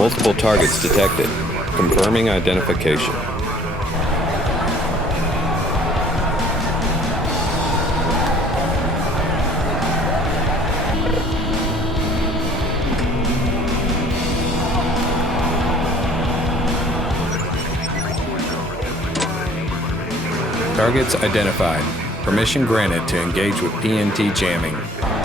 Multiple targets detected. Confirming identification. Targets identified. Permission granted to engage with PNT jamming.